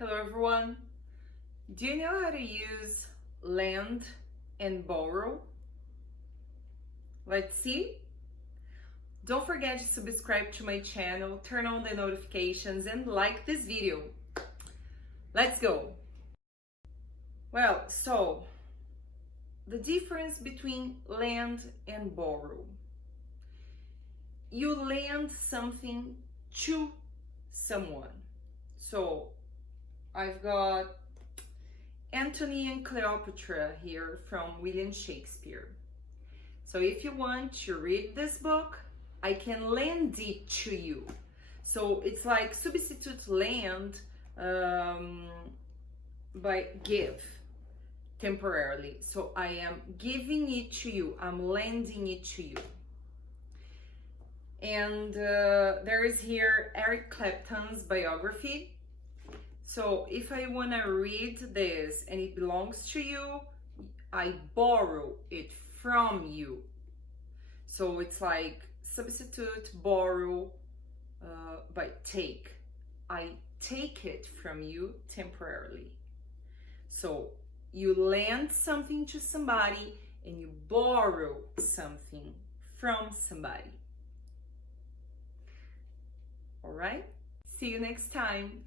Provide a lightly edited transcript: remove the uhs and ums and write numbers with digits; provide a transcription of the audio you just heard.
Hello everyone. Do you know how to use lend and borrow? Let's see. Don't forget to subscribe to my channel, turn on the notifications and like this video. Let's go. Well, so the difference between lend and borrow. You lend something to someone. So I've got Antony and Cleopatra here from William Shakespeare. So if you want to read this book, I can lend it to you. So it's like substitute lend by give temporarily. So I am giving it to you, I'm lending it to you. And there is here Eric Clapton's biography. So if I want to read this and it belongs to you, I borrow it from you. So it's like substitute, borrow by take. I take it from you temporarily. So you lend something to somebody and you borrow something from somebody. All right? See you next time.